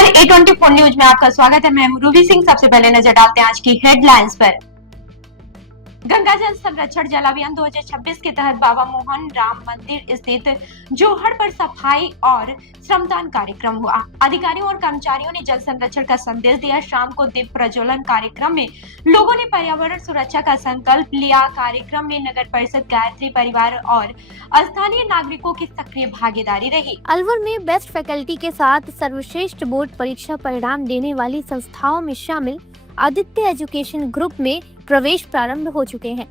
नमस्कार, A24 news में आपका स्वागत है। मैं हूं रूबी सिंह। सबसे पहले नजर डालते हैं आज की हेडलाइंस पर। गंगा जल संरक्षण जल अभियान 2026 के तहत बाबा मोहन राम मंदिर स्थित जोहड़ पर सफाई और श्रमदान कार्यक्रम हुआ। अधिकारियों और कर्मचारियों ने जल संरक्षण का संदेश दिया। शाम को दीप प्रज्वलन कार्यक्रम में लोगों ने पर्यावरण सुरक्षा का संकल्प लिया। कार्यक्रम में नगर परिषद, गायत्री परिवार और स्थानीय नागरिकों की सक्रिय भागीदारी रही। अलवर में बेस्ट फैकल्टी के साथ सर्वश्रेष्ठ बोर्ड परीक्षा परिणाम देने वाली संस्थाओं में शामिल आदित्य एजुकेशन ग्रुप में प्रवेश प्रारंभ हो चुके हैं।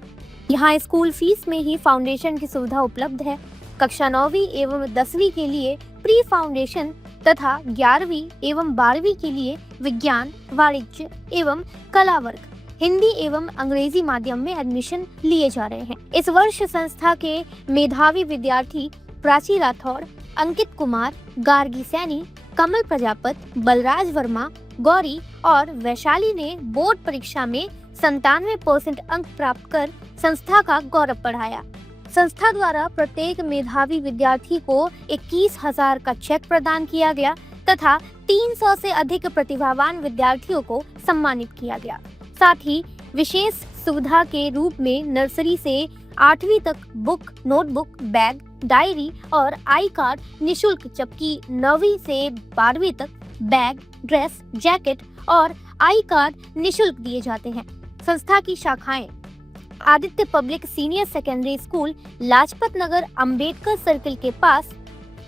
यहाँ स्कूल फीस में ही फाउंडेशन की सुविधा उपलब्ध है। कक्षा 9वीं एवं 10वीं के लिए प्री फाउंडेशन तथा 11वीं एवं 12वीं के लिए विज्ञान, वाणिज्य एवं कला वर्ग, हिंदी एवं अंग्रेजी माध्यम में एडमिशन लिए जा रहे हैं। इस वर्ष संस्था के मेधावी विद्यार्थी प्राची राठौड़, अंकित कुमार, गार्गी सैनी, कमल प्रजापति, बलराज वर्मा, गौरी और वैशाली ने बोर्ड परीक्षा में 97% अंक प्राप्त कर संस्था का गौरव बढ़ाया। संस्था द्वारा प्रत्येक मेधावी विद्यार्थी को 21,000 का चेक प्रदान किया गया तथा 300 से अधिक प्रतिभावान विद्यार्थियों को सम्मानित किया गया। साथ ही विशेष सुविधा के रूप में नर्सरी से 8वीं तक बुक, नोटबुक, बैग, डायरी और आई कार्ड निशुल्क, जबकि 9वीं से 12वीं तक बैग, ड्रेस, जैकेट और आई कार्ड निशुल्क दिए जाते हैं। संस्था की शाखाएं Aditya public senior secondary school, Lajpat Nagar Ambedkar circle के पास,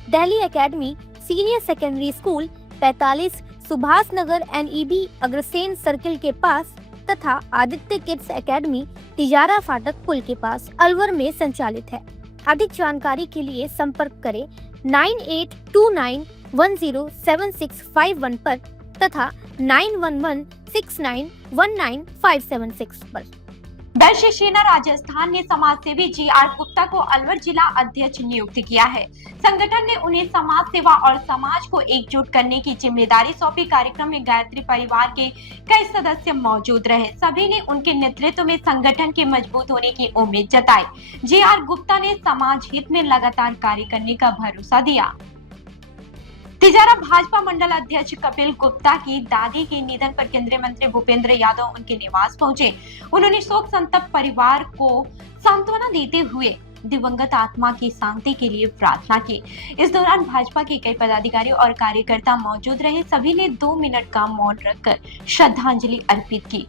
Delhi academy senior secondary school 45 Subhash Nagar NEB Agrasen circle के पास तथा आदित्य किड्स एकेडमी तिजारा फाटक पुल के पास अलवर में संचालित है। अधिक जानकारी के लिए संपर्क करें 9829107651 पर तथा 9116919576 पर। दल शिवसेना राजस्थान ने समाजसेवी GR गुप्ता को अलवर जिला अध्यक्ष नियुक्त किया है। संगठन ने उन्हें समाज सेवा और समाज को एकजुट करने की जिम्मेदारी सौंपी। कार्यक्रम में गायत्री परिवार के कई सदस्य मौजूद रहे। सभी ने उनके नेतृत्व में संगठन के मजबूत होने की उम्मीद जताई। GR गुप्ता ने समाज हित में लगातार कार्य करने का भरोसा दिया। तिजारा भाजपा मंडल अध्यक्ष कपिल गुप्ता की दादी के निधन पर केंद्रीय मंत्री भूपेंद्र यादव उनके निवास पहुंचे। उन्होंने शोक संतप्त परिवार को सांत्वना देते हुए दिवंगत आत्मा की शांति के लिए प्रार्थना की। इस दौरान भाजपा के कई पदाधिकारी और कार्यकर्ता मौजूद रहे। सभी ने 2 मिनट का मौन रखकर श्रद्धांजलि अर्पित की।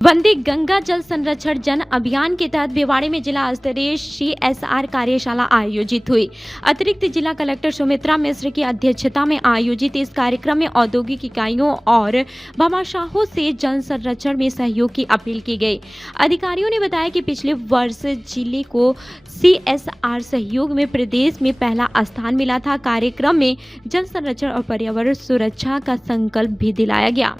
वंदे गंगा जल संरक्षण जन अभियान के तहत भिवाड़ी में जिला स्तरीय CSR कार्यशाला आयोजित हुई। अतिरिक्त जिला कलेक्टर सुमित्रा मिश्र की अध्यक्षता में आयोजित इस कार्यक्रम में औद्योगिक इकाइयों और भामाशाहों से जल संरक्षण में सहयोग की अपील की गई। अधिकारियों ने बताया कि पिछले वर्ष जिले को CSR सहयोग में प्रदेश में पहला स्थान मिला था। कार्यक्रम में जल संरक्षण और पर्यावरण सुरक्षा का संकल्प भी दिलाया गया।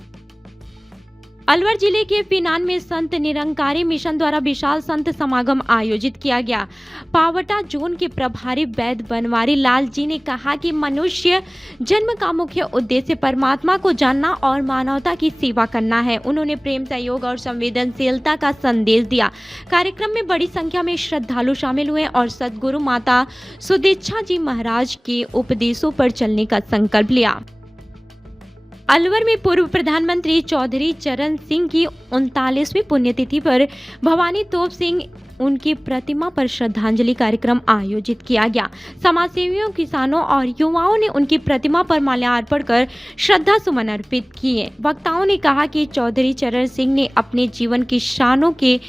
अलवर जिले के पिनान में संत निरंकारी मिशन द्वारा विशाल संत समागम आयोजित किया गया। पावटा जोन के प्रभारी वैद्य बनवारी लाल जी ने कहा कि मनुष्य जन्म का मुख्य उद्देश्य परमात्मा को जानना और मानवता की सेवा करना है। उन्होंने प्रेम, सहयोग और संवेदनशीलता का संदेश दिया। कार्यक्रम में बड़ी संख्या में श्रद्धालु शामिल हुए और सद्गुरु माता सुदेच्छा जी महाराज के उपदेशों पर चलने का संकल्प लिया। अलवर में पूर्व प्रधानमंत्री चौधरी चरण सिंह की 39वीं पुण्यतिथि पर भवानी तोप सिंह उनकी प्रतिमा पर श्रद्धांजलि कार्यक्रम आयोजित किया गया। समाजसेवियों, किसानों और युवाओं ने उनकी प्रतिमा पर माल्यार्पण कर श्रद्धा सुमन अर्पित किए। वक्ताओं ने कहा कि चौधरी चरण सिंह ने अपने जीवन की शानों के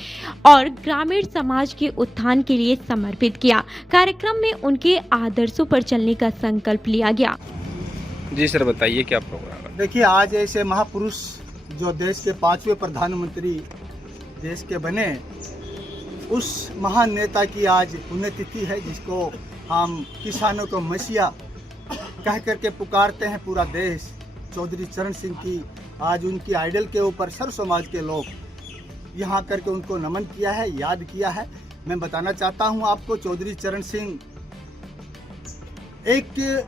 और ग्रामीण समाज के उत्थान के लिए समर्पित किया। कार्यक्रम में उनके आदर्शों पर चलने का संकल्प लिया गया। जी सर, बताइए क्या प्रोग्राम है? देखिए, आज ऐसे महापुरुष जो देश के 5वें प्रधानमंत्री देश के बने, उस महान नेता की आज पुण्यतिथि है, जिसको हम किसानों को मसीहा कह करके पुकारते हैं पूरा देश। चौधरी चरण सिंह की आज उनकी आइडल के ऊपर सर्व समाज के लोग यहाँ करके उनको नमन किया है, याद किया है। मैं बताना चाहता हूँ आपको, चौधरी चरण सिंह एक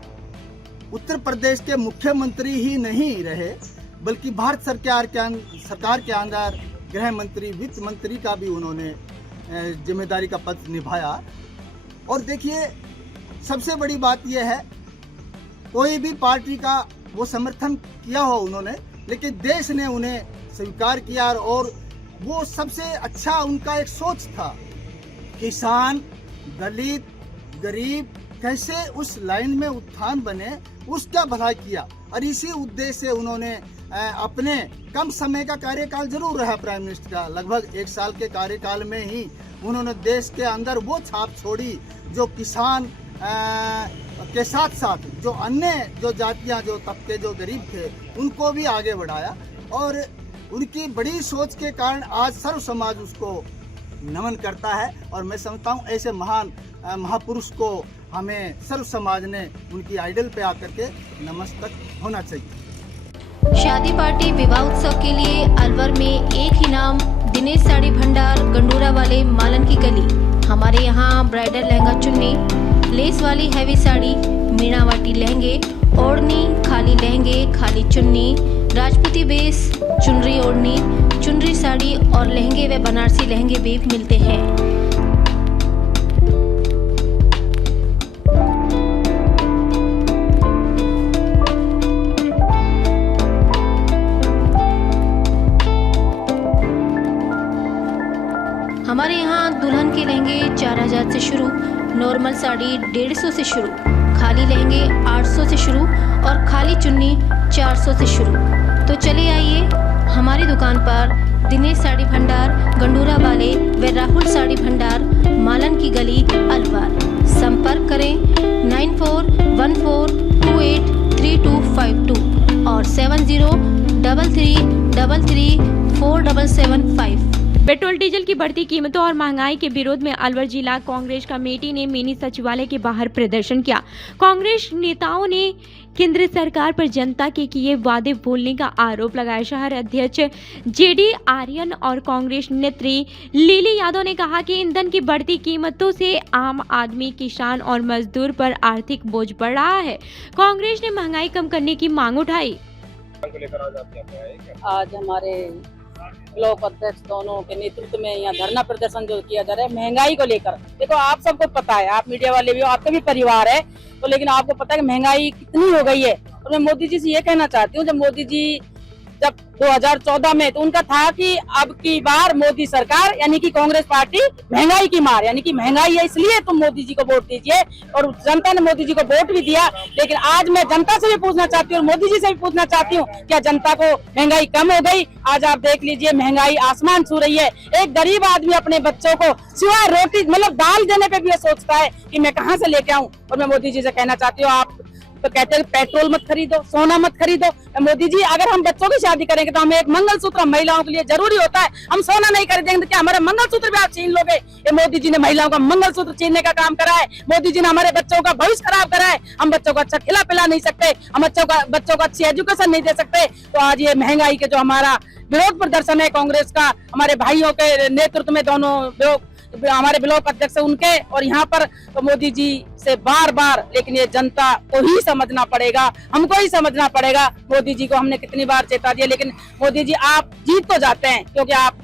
उत्तर प्रदेश के मुख्यमंत्री ही नहीं रहे, बल्कि भारत सरकार के अंदर गृह मंत्री, वित्त मंत्री का भी उन्होंने जिम्मेदारी का पद निभाया। और देखिए, सबसे बड़ी बात यह है, कोई भी पार्टी का वो समर्थन किया हो उन्होंने, लेकिन देश ने उन्हें स्वीकार किया। और वो सबसे अच्छा उनका एक सोच था, किसान, दलित, गरीब कैसे उस लाइन में उत्थान बने, उसका भला किया। और इसी उद्देश्य से उन्होंने अपने कम समय का कार्यकाल जरूर रहा प्राइम मिनिस्टर का, लगभग 1 साल के कार्यकाल में ही उन्होंने देश के अंदर वो छाप छोड़ी जो किसान के साथ साथ जो अन्य जो जातियां, जो तबके, जो गरीब थे, उनको भी आगे बढ़ाया। और उनकी बड़ी सोच के कारण आज सर्व समाज उसको नमन करता है। और मैं समझता हूँ ऐसे महान महापुरुष को हमें सर्व समाज ने उनकी आइडल पे आकर के नमस्तक होना चाहिए। शादी पार्टी विवाह उत्सव के लिए अलवर में एक ही नाम, दिनेश साड़ी भंडार, गंडोरा वाले, मालन की गली। हमारे यहाँ ब्राइडल लहंगा चुन्नी, लेस वाली हैवी साड़ी, मीनावाटी लहंगे, ओढ़नी, खाली लहंगे, खाली चुन्नी, राजपूती बेस, चुनरी ओढ़नी, चुनरी साड़ी और लहंगे व बनारसी लहंगे भी मिलते हैं। हमारे यहाँ दुल्हन के लहंगे 4000 से शुरू, नॉर्मल साड़ी 150 से शुरू, खाली लहंगे 800 से शुरू और खाली चुन्नी 400 से शुरू। तो चले आइए हमारी दुकान पर, दिनेश साड़ी भंडार, गंडोरा वाले व राहुल साड़ी भंडार, मालन की गली, अलवर। संपर्क करें 9414283252 और 7033334775। पेट्रोल डीजल की बढ़ती कीमतों और महंगाई के विरोध में अलवर जिला कांग्रेस कमेटी ने मिनी सचिवालय के बाहर प्रदर्शन किया। कांग्रेस नेताओं ने केंद्र सरकार पर जनता के किए वादे भूलने का आरोप लगाया। शहर अध्यक्ष जेडी आर्यन और कांग्रेस नेत्री लीली यादव ने कहा कि ईंधन की बढ़ती कीमतों से आम आदमी, किसान और मजदूर पर आर्थिक बोझ बढ़ रहा है। कांग्रेस ने महंगाई कम करने की मांग उठाई। आज हमारे ब्लॉक अध्यक्ष दोनों के नेतृत्व में यहाँ धरना प्रदर्शन जो किया जा रहा है महंगाई को लेकर। देखो, आप सबको पता है, आप मीडिया वाले भी हो, आपका भी परिवार है, तो लेकिन आपको पता है कि महंगाई कितनी हो गई है। और मैं मोदी जी से ये कहना चाहती हूँ, जब मोदी जी 2014 में, तो उनका था कि अब की बार मोदी सरकार यानी कि कांग्रेस पार्टी महंगाई की मार, यानी कि महंगाई है इसलिए तुम मोदी जी को वोट दीजिए। और जनता ने मोदी जी को वोट भी दिया। लेकिन आज मैं जनता से भी पूछना चाहती हूँ और मोदी जी से भी पूछना चाहती हूँ, क्या जनता को महंगाई कम हो गई? आज आप देख लीजिए, महंगाई आसमान छू रही है। एक गरीब आदमी अपने बच्चों को सिवाय रोटी मतलब दाल देने पे भी ये सोचता है कि मैं कहाँ से लेके आऊँ। और मैं मोदी जी से कहना चाहती हूँ, आप तो कहते हैं पेट्रोल मत खरीदो, सोना मत खरीदो। मोदी जी, अगर हम बच्चों की शादी करेंगे तो हमें एक मंगलसूत्र महिलाओं के लिए जरूरी होता है। हम सोना नहीं खरीदेंगे तो क्या हमारे मंगलसूत्र भी आप छीन लोगे? ये मोदी जी ने महिलाओं का मंगलसूत्र छीनने का काम करा है। मोदी जी ने हमारे बच्चों का भविष्य खराब करा है। हम बच्चों को अच्छा खिला पिला नहीं सकते, हम बच्चों को अच्छी एजुकेशन नहीं दे सकते। तो आज ये महंगाई के जो हमारा विरोध प्रदर्शन है कांग्रेस का, हमारे भाइयों के नेतृत्व में, दोनों हमारे ब्लॉक अध्यक्ष उनके, और यहाँ पर तो मोदी जी से बार बार, लेकिन ये जनता को ही समझना पड़ेगा, हमको ही समझना पड़ेगा। मोदी जी को हमने कितनी बार चेता दिया, लेकिन मोदी जी आप जीत तो जाते हैं क्योंकि आप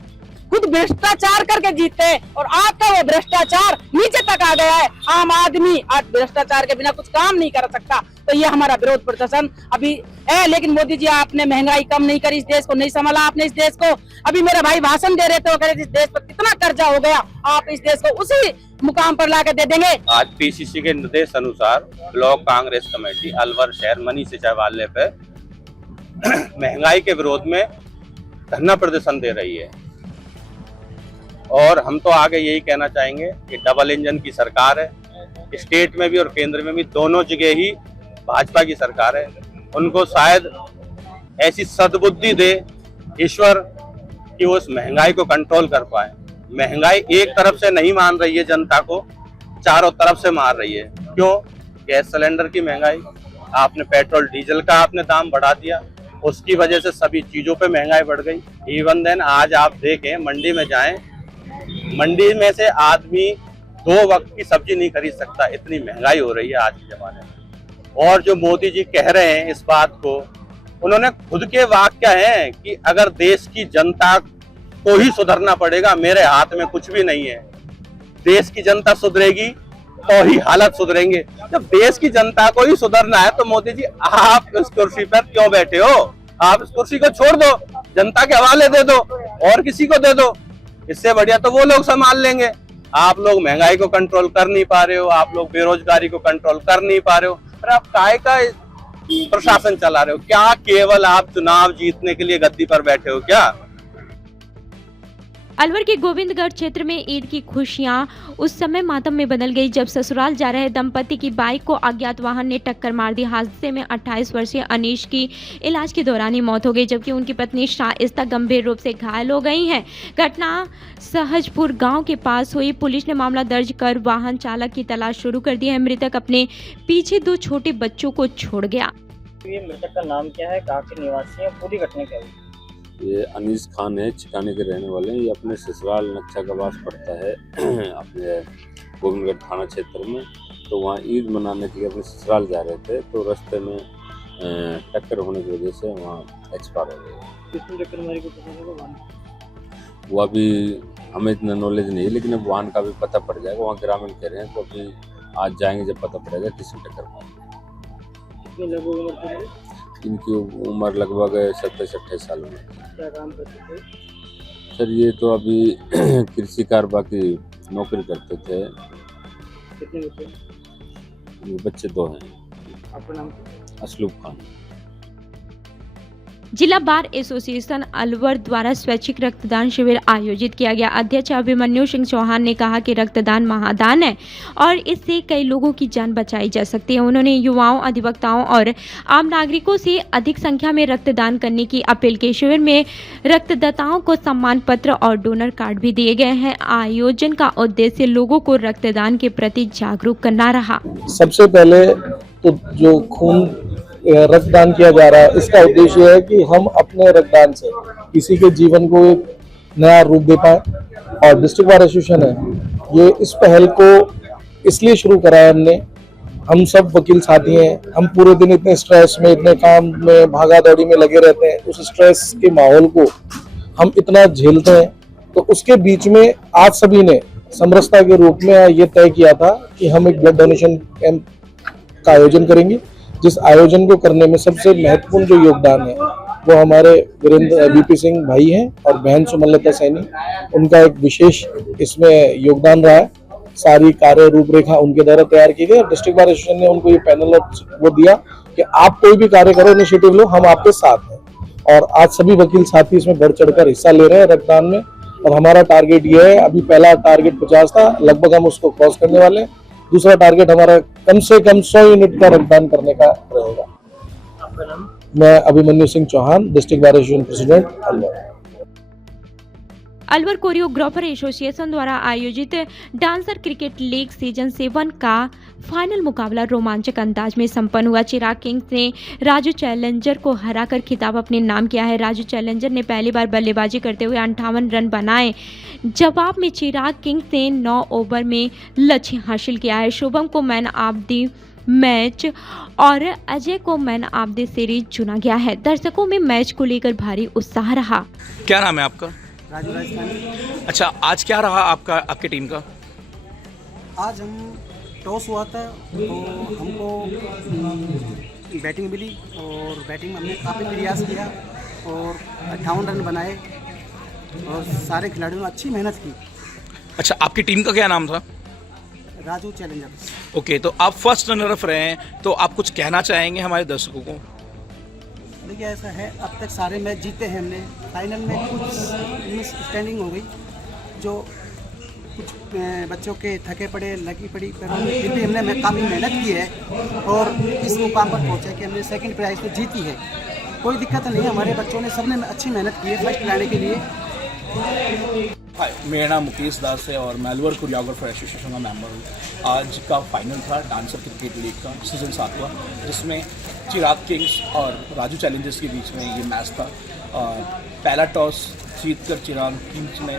खुद भ्रष्टाचार करके जीतते हैं और आपका वो भ्रष्टाचार नीचे तक आ गया है। आम आदमी आज भ्रष्टाचार के बिना कुछ काम नहीं कर सकता। तो ये हमारा विरोध प्रदर्शन अभी है। लेकिन मोदी जी, आपने महंगाई कम नहीं करी, इस देश को नहीं संभाला आपने इस देश को। अभी मेरे भाई भाषण दे रहे थे, वो कह रहे इस देश पर कितना कर्जा हो गया, आप इस देश को उसी मुकाम पर लाकर दे देंगे। आज पीसीसी के निर्देश अनुसार ब्लॉक कांग्रेस कमेटी अलवर शहर मनी सचिवालय पे महंगाई के विरोध में धरना प्रदर्शन दे रही है। और हम तो आगे यही कहना चाहेंगे कि डबल इंजन की सरकार है, स्टेट में भी और केंद्र में भी, दोनों जगह ही भाजपा की सरकार है। उनको शायद ऐसी सद्बुद्धि दे ईश्वर कि वो उस महंगाई को कंट्रोल कर पाए। महंगाई एक तरफ से नहीं मान रही है, जनता को चारों तरफ से मार रही है। क्यों? गैस सिलेंडर की महंगाई, आपने पेट्रोल डीजल का आपने दाम बढ़ा दिया, उसकी वजह से सभी चीजों पे महंगाई बढ़ गई। इवन देन आज आप देखें, मंडी में जाएं, मंडी में से आदमी 2 वक्त की सब्जी नहीं खरीद सकता, इतनी महंगाई हो रही है आज के जमाने में। और जो मोदी जी कह रहे हैं इस बात को, उन्होंने खुद के वाक्य हैं कि अगर देश की जनता को ही सुधरना पड़ेगा, मेरे हाथ में कुछ भी नहीं है। देश की जनता सुधरेगी तो ही हालत सुधरेंगे। जब देश की जनता को ही सुधरना है तो मोदी जी आप इस कुर्सी पर क्यों बैठे हो? आप इस कुर्सी को छोड़ दो, जनता के हवाले दे दो और किसी को दे दो, इससे बढ़िया तो वो लोग संभाल लेंगे। आप लोग महंगाई को कंट्रोल कर नहीं पा रहे हो, आप लोग बेरोजगारी को कंट्रोल कर नहीं पा रहे हो, पर आप काय का प्रशासन चला रहे हो? क्या केवल आप चुनाव जीतने के लिए गद्दी पर बैठे हो क्या? अलवर के गोविंदगढ़ क्षेत्र में ईद की खुशियां उस समय मातम में बदल गई जब ससुराल जा रहे दंपति की बाइक को अज्ञात वाहन ने टक्कर मार दी। हादसे में 28 वर्षीय अनीश की इलाज के दौरान ही मौत हो गई, जबकि उनकी पत्नी शाइस्ता गंभीर रूप से घायल हो गई हैं। घटना सहजपुर गांव के पास हुई। पुलिस ने मामला दर्ज कर वाहन चालक की तलाश शुरू कर दी है। मृतक अपने पीछे 2 छोटे बच्चों को छोड़ गया। ये मृतक का नाम क्या है, कहाँ के निवासी है, पूरी घटना क्या हुई? ये अनीस खान है, चिकाने के रहने वाले हैं। ये अपने ससुराल नक्शा का वास पड़ता है अपने गोविंदगढ़ थाना क्षेत्र में। तो वहाँ ईद मनाने के लिए अपने ससुराल जा रहे थे, तो रास्ते में टक्कर होने की वजह से वहाँ एक्सपायर हो गए। कितनी टक्कर मारी को पता चला? वो अभी हमें इतना नॉलेज नहीं है, लेकिन अब वाहन का भी पता पड़ जाएगा। वहाँ ग्रामीण कह रहे हैं, तो अभी आज जाएंगे जब पता पड़ेगा किसने टक्कर मारी। कितनी लगभग उम्र थी? इनकी उम्र लगभग 27-28 साल में। क्या काम करते थे? सर ये तो अभी कृषि कार बाकी नौकरी करते थे। कितने बच्चे? ये बच्चे 2 हैं। आपका नाम? असलूब खान। जिला बार एसोसिएशन अलवर द्वारा स्वैच्छिक रक्तदान शिविर आयोजित किया गया। अध्यक्ष अभिमन्यु सिंह चौहान ने कहा कि रक्तदान महादान है और इससे कई लोगों की जान बचाई जा सकती है। उन्होंने युवाओं, अधिवक्ताओं और आम नागरिकों से अधिक संख्या में रक्तदान करने की अपील की। शिविर में रक्तदाताओं को सम्मान पत्र और डोनर कार्ड भी दिए गए हैं। आयोजन का उद्देश्य लोगों को रक्तदान के प्रति जागरूक करना रहा। सबसे पहले तो जो खून रक्तदान किया जा रहा है, इसका उद्देश्य है कि हम अपने रक्तदान से किसी के जीवन को एक नया रूप दे पाए। और डिस्ट्रिक्ट बार एसोसिएशन है ये इस पहल को इसलिए शुरू करा है हमने। हम सब वकील साथी हैं, हम पूरे दिन इतने स्ट्रेस में, इतने काम में, भागा दौड़ी में लगे रहते हैं। उस स्ट्रेस के माहौल को हम इतना झेलते हैं, तो उसके बीच में आज सभी ने समरसता के रूप में ये तय किया था कि हम एक ब्लड डोनेशन कैंप का आयोजन करेंगे। जिस आयोजन को करने में सबसे महत्वपूर्ण जो योगदान है वो हमारे वीरेंद्र बीपी सिंह भाई हैं और बहन सुमलता सैनी, उनका एक विशेष इसमें योगदान रहा है। सारी कार्य रूपरेखा उनके द्वारा तैयार की गई। डिस्ट्रिक्ट बार एसोसिएशन ने उनको ये पैनल वो दिया कि आप कोई भी कार्य करो, इनिशिएटिव लो, हम आपके साथ हैं। और आज सभी वकील साथी इसमें बढ़ चढ़कर हिस्सा ले रहे हैं रक्तदान में। और हमारा टारगेट ये है, अभी पहला टारगेट 50 था, लगभग हम उसको क्रॉस करने वाले हैं। दूसरा टारगेट हमारा कम से कम 100 यूनिट का रक्तदान करने का रहेगा। आपका नाम? मैं Abhimanyu Singh Chauhan, district bar association president Alwar. Alwar choreographer association द्वारा आयोजित डांसर क्रिकेट लीग सीजन 7 का फाइनल मुकाबला रोमांचक अंदाज में संपन्न हुआ। चिराग किंग्स ने राजू चैलेंजर को हराकर खिताब अपने नाम किया है। राजू चैलेंजर ने पहली बार बल्लेबाजी करते हुए 58 रन बनाए। जवाब में चिराग किंग्स ने 9 ओवर में लक्ष्य हासिल किया है। शुभम को मैन ऑफ द मैच और अजय को मैन ऑफ द सीरीज चुना गया है। दर्शकों में मैच को लेकर भारी उत्साह रहा। क्या नाम है आपका? राजू राजस्थानी। अच्छा, आज क्या रहा आपके टीम का? आज हम टॉस हुआ था तो हमको बैटिंग मिली और बैटिंग में हमने काफ़ी प्रयास किया और 58 रन बनाए और सारे खिलाड़ियों ने अच्छी मेहनत की। अच्छा, आपकी टीम का क्या नाम था? राजू चैलेंजर। ओके, तो आप फर्स्ट रनर अप रहे हैं, तो आप कुछ कहना चाहेंगे हमारे दर्शकों को? देखिए ऐसा है, अब तक सारे मैच जीते हैं हमने। फाइनल में कुछ मिस स्टैंडिंग हो गई, जो कुछ बच्चों के थके पड़े लगी पड़ी, पर फिर भी हमने काफ़ी मेहनत की है और इस मुकाम पर पहुंचा कि हमने सेकंड प्राइज़ तो जीती है। कोई दिक्कत नहीं, हमारे बच्चों ने सबने अच्छी मेहनत की है फर्स्ट लाने के लिए। हाय, मेरा नाम मुकेश दास है और मैं अलवर कोरियोग्राफर एसोसिएशन का मेंबर हूँ। आज का फाइनल था डांसर क्रिकेट लीग का सीजन 7 का, जिसमें चिराग किंग्स और राजू चैलेंजर्स के बीच में ये मैच था। पहला टॉस जीतकर चिराग किंग्स ने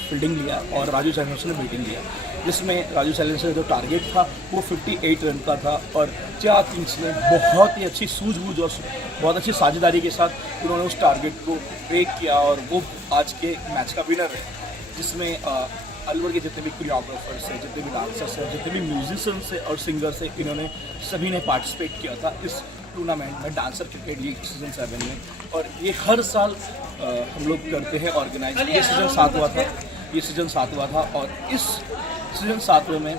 फील्डिंग लिया और राजू चैलेंजर्स ने बैटिंग लिया, जिसमें राजू चैलेंजर्स का जो टारगेट था वो 58 रन का था और चिराग किंग्स ने बहुत ही अच्छी सूझबूझ और बहुत अच्छी साझेदारी के साथ उन्होंने उस टारगेट को ब्रेक किया और वो आज के मैच का विनर है, जिसमें अलवर के जितने भी कोरियोग्राफर्स हैं, जितने भी डांसर्स हैं, जितने भी म्यूजिशियंस हैं और सिंगर्स हैं, इन्होंने सभी ने पार्टिसिपेट किया था इस टूर्नामेंट में, डांसर क्रिकेट लीग सीजन 7 में। और ये हर साल हम लोग करते हैं ऑर्गेनाइज। ये सीजन 7 हुआ था और इस सीजन 7 में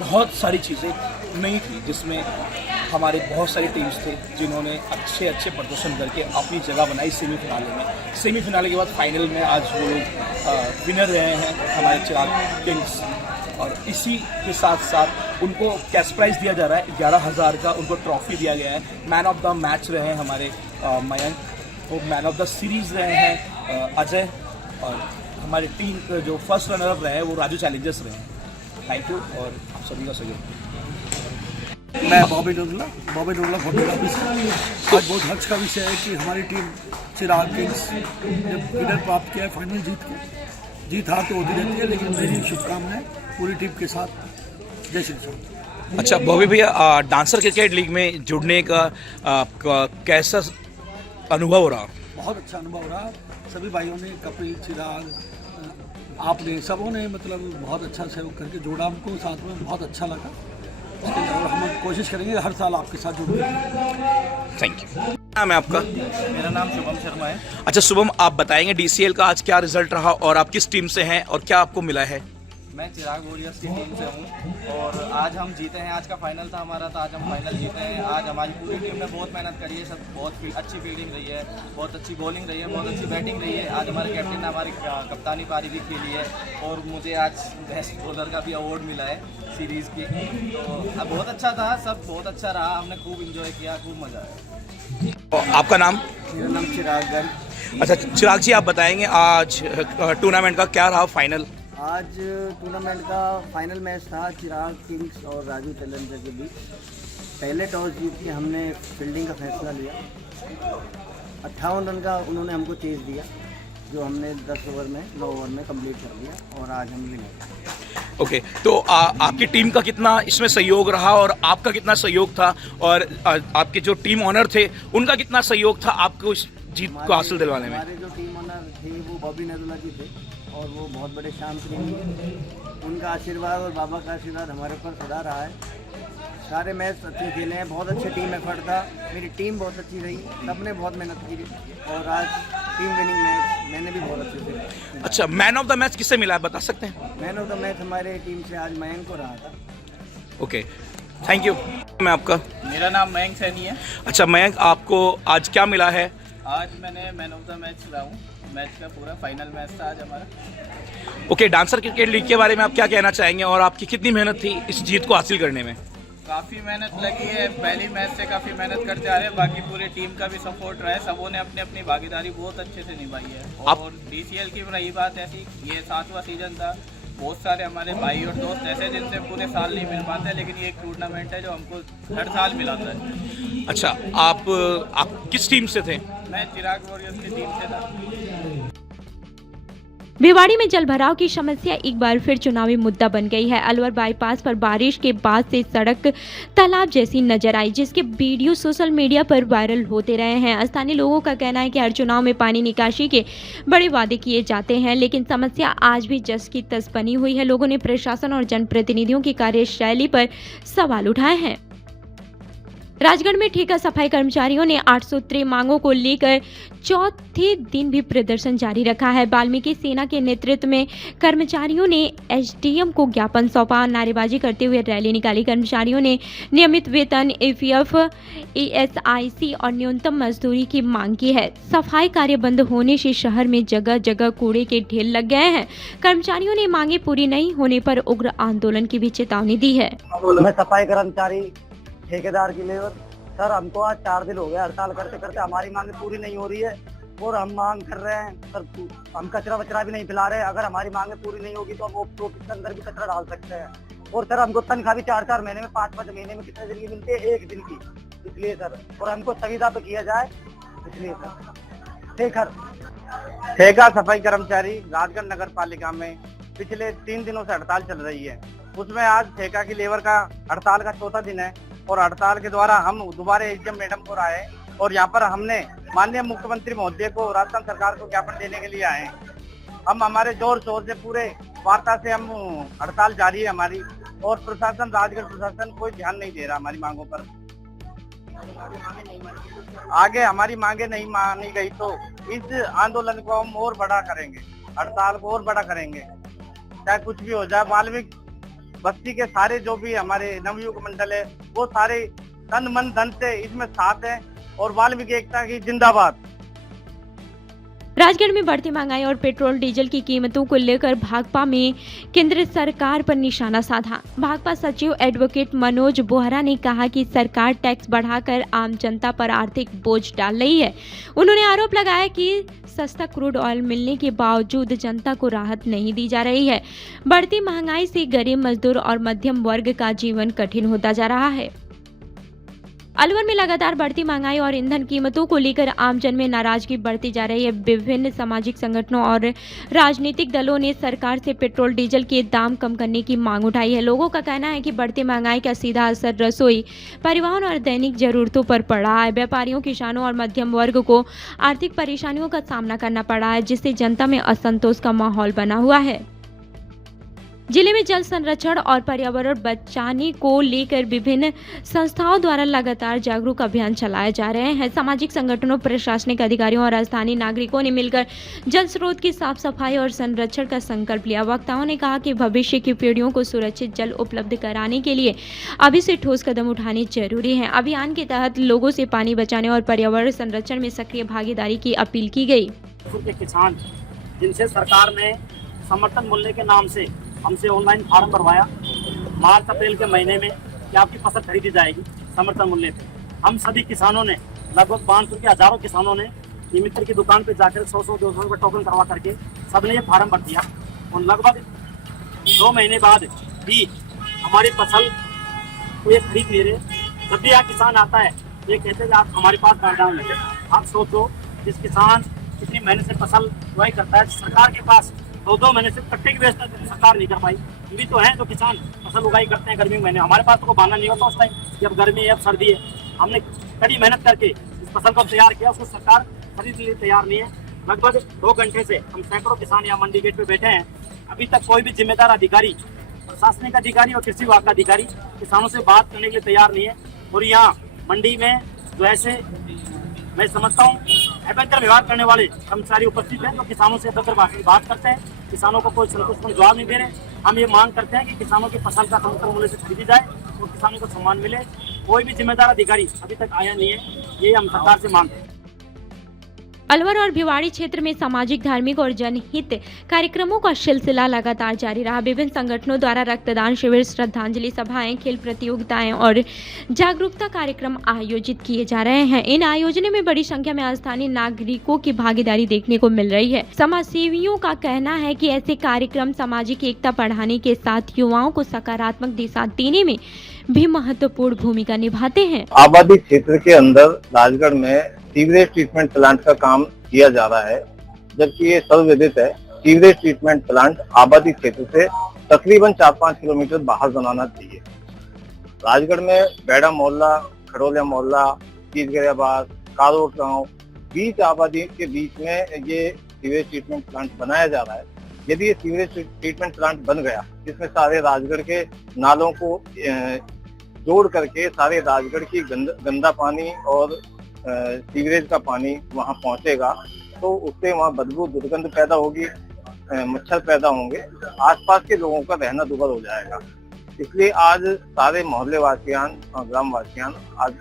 बहुत सारी चीज़ें नई थी, जिसमें हमारे बहुत सारी टीम्स थे जिन्होंने अच्छे प्रदर्शन करके अपनी जगह बनाई सेमीफिनाले में। सेमीफिनाले के बाद फाइनल में आज वो लोग विनर रहे हैं हमारे चिराग किंग्स। और इसी के साथ साथ उनको कैश प्राइज दिया जा रहा है 11,000 का, उनको ट्रॉफी दिया गया है। मैन ऑफ द मैच रहे हैं हमारे मयंक, वो मैन ऑफ द सीरीज़ रहे हैं अजय, और हमारी टीम जो फर्स्ट रनर अप रहे हैं वो राजू चैलेंजर्स रहे हैं। थैंक यू और आप सभी का सहयोग। मैं बॉबी डोगला फोटोग्राफी से। आज बहुत हर्ष का विषय है कि हमारी टीम चिराग किंग्स ने विनर प्राप्त किया है फाइनल जीत हार तो होती रहती है, लेकिन मेरी शुभकामनाएं पूरी टीम के साथ। जय श्री राम। अच्छा बॉबी भैया, डांसर क्रिकेट लीग में जुड़ने का कैसा अनुभव हो रहा? बहुत अच्छा अनुभव रहा। सभी भाइयों ने, कपिल, चिराग, आपने सबों ने मतलब बहुत अच्छा सहयोग करके जोड़ा हमको साथ में, बहुत अच्छा लगा। उसके लिए और हम कोशिश करेंगे हर साल आपके साथ जुड़ने की। Thank you. नाम है आपका? मेरा नाम शुभम शर्मा है। अच्छा शुभम, आप बताएंगे DCL का आज क्या रिजल्ट रहा और आप किस टीम से हैं और क्या आपको मिला है? मैं चिराग वॉरियर्स की टीम से हूँ और आज हम जीते हैं। आज का फाइनल था हमारा, तो आज हम फाइनल जीते हैं। आज हमारी पूरी टीम ने बहुत मेहनत करी है, सब बहुत अच्छी फील्डिंग रही है, बहुत अच्छी बॉलिंग रही है, बहुत अच्छी बैटिंग रही है। आज हमारे कैप्टन ने हमारी कप्तानी पारी भी खेली है और मुझे आज बेस्ट बॉलर का भी अवार्ड मिला है सीरीज़ की। तो बहुत अच्छा था, सब बहुत अच्छा रहा, हमने खूब इंजॉय किया, खूब मज़ा आया। आपका नाम? मेरा नाम चिराग गर्ग। अच्छा चिराग जी, आप बताएंगे आज टूर्नामेंट का क्या रहा फाइनल? आज टूर्नामेंट का फाइनल मैच था चिराग किंग्स और राजू चैलेंजर के बीच। पहले टॉस जीत के हमने फील्डिंग का फैसला लिया। 58 रन का उन्होंने हमको चेज दिया, जो हमने 10 ओवर में 9 ओवर में कंप्लीट कर लिया और आज हम विनर। ओके, तो आपकी टीम का कितना इसमें सहयोग रहा और आपका कितना सहयोग था, और आपके जो टीम ऑनर थे उनका कितना सहयोग था आपको इस जीत को हासिल दिलवाने में? हमारे जो टीम ऑनर थे वो बॉबी नदुल्ला जी थे और वो बहुत बड़े शांत प्रेमी। उनका आशीर्वाद और बाबा का आशीर्वाद हमारे ऊपर सदा रहा है। सारे मैच अच्छे खेले हैं, बहुत अच्छे टीम एफर्ट था, मेरी टीम बहुत अच्छी रही, सबने बहुत मेहनत की और आज टीम विनिंग मैच मैंने भी बहुत अच्छे से। अच्छा, मैन ऑफ द मैच किससे मिला है, बता सकते हैं? मैन ऑफ द मैच हमारे टीम से आज मयंक को रहा था। Okay, thank you. मैं आपका? मेरा नाम मयंक सैनी है। अच्छा मयंक, आपको आज क्या मिला है? आज मैंने मैन ऑफ द मैच रहा हूँ। मैच का पूरा फाइनल मैच था आज हमारा। ओके, डांसर क्रिकेट लीग के बारे में आप क्या कहना चाहेंगे और आपकी कितनी मेहनत थी इस जीत को हासिल करने में? काफ़ी मेहनत लगी है, पहली मैच से काफ़ी मेहनत करते आ रहे हैं। बाकी पूरी टीम का भी सपोर्ट रहा है, सबों ने अपनी अपनी भागीदारी बहुत अच्छे से निभाई है। और DCL की रही बात ऐसी, ये 7वां सीजन था। बहुत सारे हमारे भाई और दोस्त ऐसे जिनसे पूरे साल नहीं मिल पाते, लेकिन ये एक टूर्नामेंट है जो हमको हर साल मिलाता है। अच्छा, आप किस टीम से थे? मैं चिराग वॉरियर्स की टीम से था। भिवाड़ी में जलभराव की समस्या एक बार फिर चुनावी मुद्दा बन गई है। अलवर बाईपास पर बारिश के बाद से सड़क तालाब जैसी नजर आई, जिसके वीडियो सोशल मीडिया पर वायरल होते रहे हैं। स्थानीय लोगों का कहना है कि हर चुनाव में पानी निकासी के बड़े वादे किए जाते हैं, लेकिन समस्या आज भी जस की तस बनी हुई है। लोगों ने प्रशासन और जनप्रतिनिधियों की कार्यशैली पर सवाल उठाए हैं। राजगढ़ में ठेका सफाई कर्मचारियों ने 8 सूत्रीय मांगों को लेकर चौथे दिन भी प्रदर्शन जारी रखा है। वाल्मीकि सेना के नेतृत्व में कर्मचारियों ने SDM को ज्ञापन सौंपा, नारेबाजी करते हुए रैली निकाली। कर्मचारियों ने नियमित वेतन, APF, ESIC और न्यूनतम मजदूरी की मांग की है। सफाई कार्य बंद होने से शहर में जगह जगह कूड़े के ढेर लग गए हैं। कर्मचारियों ने मांगे पूरी नहीं होने पर उग्र आंदोलन की भी चेतावनी दी है। मैं सफाई कर्मचारी ठेकेदार की लेबर सर, हमको आज 4 दिन हो गए हड़ताल करते करते, हमारी मांग पूरी नहीं हो रही है और हम मांग कर रहे हैं सर, हम कचरा वचरा भी नहीं फैला रहे। अगर हमारी मांगे पूरी नहीं होगी तो हम ऑफिस के अंदर भी कचरा डाल सकते हैं। और सर हमको तनख्वाह भी 4-4 महीने में, 5-5 महीने में कितने दिन की मिलती है? 1 दिन की। इसलिए सर, और हमको सुविधा पे किया जाए, इसलिए सर। ठेका सफाई कर्मचारी राजगढ़ नगर पालिका में पिछले 3 दिनों से हड़ताल चल रही है। उसमें आज ठेका की लेबर का हड़ताल का 4था दिन है और हड़ताल के द्वारा हम दोबारा SDM मैडम को आए और यहाँ पर हमने माननीय मुख्यमंत्री महोदय को, राजस्थान सरकार को ज्ञापन देने के लिए आए। हम हमारे जोर शोर से पूरे वार्ता से हम हड़ताल जारी है हमारी, और प्रशासन, राजगढ़ प्रशासन कोई ध्यान नहीं दे रहा हमारी मांगों पर। आगे हमारी मांगे नहीं मानी गई तो इस आंदोलन को हम और बड़ा करेंगे, हड़ताल को और बड़ा करेंगे, चाहे कुछ भी हो जाए। वाल्मीकि बस्ती के सारे जो भी हमारे नवयुवक मंडल है वो सारे तन मन धन से इसमें साथ हैं, और वाल्मीकि एकता की जिंदाबाद। राजगढ़ में बढ़ती महंगाई और पेट्रोल डीजल की कीमतों को लेकर भाकपा में केंद्र सरकार पर निशाना साधा। भाकपा सचिव एडवोकेट मनोज बोहरा ने कहा कि सरकार टैक्स बढ़ाकर आम जनता पर आर्थिक बोझ डाल रही है। उन्होंने आरोप लगाया कि सस्ता क्रूड ऑयल मिलने के बावजूद जनता को राहत नहीं दी जा रही है। बढ़ती महंगाई से गरीब मजदूर और मध्यम वर्ग का जीवन कठिन होता जा रहा है। अलवर में लगातार बढ़ती महंगाई और ईंधन कीमतों को लेकर आमजन में नाराजगी बढ़ती जा रही है। विभिन्न सामाजिक संगठनों और राजनीतिक दलों ने सरकार से पेट्रोल डीजल के दाम कम करने की मांग उठाई है। लोगों का कहना है कि बढ़ती महंगाई का सीधा असर रसोई, परिवहन और दैनिक जरूरतों पर पड़ा है। व्यापारियों, किसानों और मध्यम वर्ग को आर्थिक परेशानियों का सामना करना पड़ा है, जिससे जनता में असंतोष का माहौल बना हुआ है। जिले में जल संरक्षण और पर्यावरण बचाने को लेकर विभिन्न संस्थाओं द्वारा लगातार जागरूक अभियान चलाए जा रहे हैं। सामाजिक संगठनों, प्रशासनिक अधिकारियों और स्थानीय नागरिकों ने मिलकर जल स्रोत की साफ सफाई और संरक्षण का संकल्प लिया। वक्ताओं ने कहा कि भविष्य की पीढ़ियों को सुरक्षित जल उपलब्ध कराने के लिए अभी से ठोस कदम उठाने जरूरी है। अभियान के तहत लोगों से पानी बचाने और पर्यावरण संरक्षण में सक्रिय भागीदारी की अपील की गई। किसान जिनसे सरकार ने समर्थन मूल्य के नाम से हमसे ऑनलाइन फार्म भरवाया मार्च अप्रैल के महीने में कि आपकी फसल खरीदी जाएगी समर्थन मूल्य पे। हम सभी किसानों ने लगभग 500 के हजारों किसानों ने ये मित्र की दुकान पे जाकर 100-200 रुपये टोकन करवा करके सबने ये फार्म भर दिया, और लगभग 2 महीने बाद भी हमारी फसल को ये खरीद नहीं रहे। जब भी यहाँ किसान आता है ये कहते हैं कि आप हमारे पास बारदान लगे। आप सोचो, जिस किसान कितनी मेहनत से फसल बुआई करता है, सरकार के पास 2 महीने से कट्टे की व्यवस्था सरकार नहीं कर पाई। भी तो है जो किसान फसल उगाई करते हैं गर्मी के महीने, हमारे पास तो कोई बहाना नहीं होता उस टाइम, जब गर्मी है, अब सर्दी है। हमने कड़ी मेहनत करके इस फसल को तैयार किया, उसको सरकार खरीदने के लिए तैयार नहीं है। लगभग 2 घंटे से हम सैकड़ों किसान यहाँ मंडी गेट पे बैठे हैं, अभी तक कोई भी जिम्मेदार अधिकारी, प्रशासनिक अधिकारी और कृषि विभाग का अधिकारी किसानों से बात करने के लिए तैयार नहीं है। और यहाँ मंडी में जो ऐसे मैं समझता हूँ अभ्यंतर व्यवहार करने वाले कर्मचारी उपस्थित हैं, जो किसानों से अभ्यंतर बात करते हैं, किसानों को कोई संतुष्ट जवाब नहीं दे रहे। हम ये मांग करते हैं कि किसानों की फसल का समर्थन मूल्य से खरीदी जाए और किसानों को सम्मान मिले। कोई भी जिम्मेदार अधिकारी अभी तक आया नहीं है, ये हम सरकार से मांगते हैं। अलवर और भिवाड़ी क्षेत्र में सामाजिक, धार्मिक और जनहित कार्यक्रमों का सिलसिला लगातार जारी रहा। विभिन्न संगठनों द्वारा रक्तदान शिविर, श्रद्धांजलि सभाएं, खेल प्रतियोगिताएं और जागरूकता कार्यक्रम आयोजित किए जा रहे हैं। इन आयोजनों में बड़ी संख्या में स्थानीय नागरिकों की भागीदारी देखने को मिल रही है। समाज सेवियों का कहना है कि ऐसे कार्यक्रम सामाजिक एकता बढ़ाने के साथ युवाओं को सकारात्मक दिशा देने में भी महत्वपूर्ण भूमिका निभाते हैं। आबादी क्षेत्र के अंदर राजगढ़ में सीवरेज ट्रीटमेंट प्लांट का काम किया जा रहा है, जबकि ये सर्वविदित है। सीवरेज ट्रीटमेंट प्लांट आबादी क्षेत्र से तकरीबन 4-5 किलोमीटर बाहर बनाना चाहिए। राजगढ़ में बेड़ा मोहल्ला, खड़ोलिया मोहल्ला, तीसगरियाबाद, कारोट गांव, बीच आबादी के बीच में ये सीवरेज ट्रीटमेंट प्लांट बनाया जा रहा है। यदि ये सीवरेज ट्रीटमेंट प्लांट बन गया, जिसमें सारे राजगढ़ के नालों को जोड़ करके सारे राजगढ़ की गंदा पानी और सीवरेज का पानी वहां पहुंचेगा, तो उससे वहां बदबू, दुर्गंध पैदा होगी, मच्छर पैदा होंगे, आसपास के लोगों का रहना दुभर हो जाएगा। इसलिए आज सारे मोहल्ले वासियान और ग्राम वासियान आज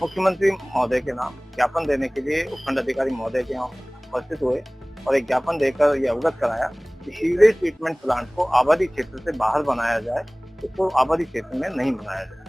मुख्यमंत्री महोदय के नाम ज्ञापन देने के लिए उपखंड अधिकारी महोदय के यहाँ उपस्थित हुए और एक ज्ञापन देकर ये अवगत कराया कि सीवरेज ट्रीटमेंट प्लांट को आबादी क्षेत्र से बाहर बनाया जाए, इसको आबादी क्षेत्र में नहीं बनाया जाए।